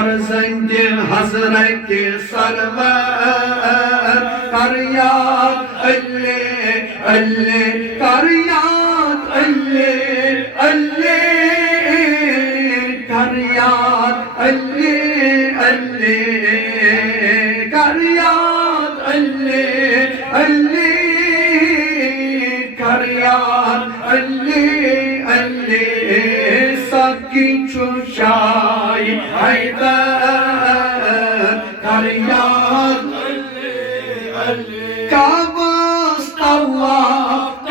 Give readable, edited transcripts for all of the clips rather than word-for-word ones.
फर्जंद हजरत server कर याद अल्ले अल्ले कर याद अल्ले अल्ले कर याद अल्ले अल्ले कर याद अल्ले अल्ले कर याद अल्ले अल्ले सबकी चुशाई हैदर कर याद अल्ले अल्ले काबस्तल्ला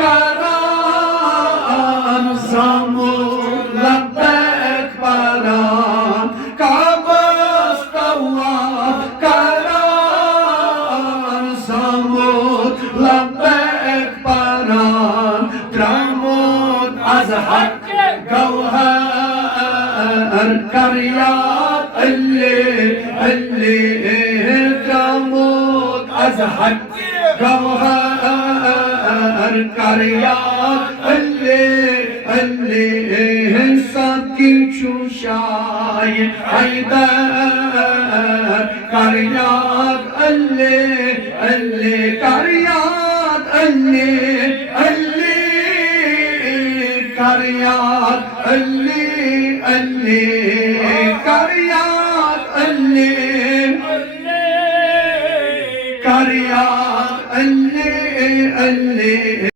करान ज़मूर लब्बैक परान काबस्तल्ला करान ज़मूर लब्बैक परान त्रमूद az hak gavhar कर याद अल्ले अल्ले त्रमूद az hak गवहर कर याद अल्ले अल्ले सबकी चुशाई हैदर कर याद अल्ले अल्ले कर याद अल्ले अल्ले कर याद अल्ले अल्ले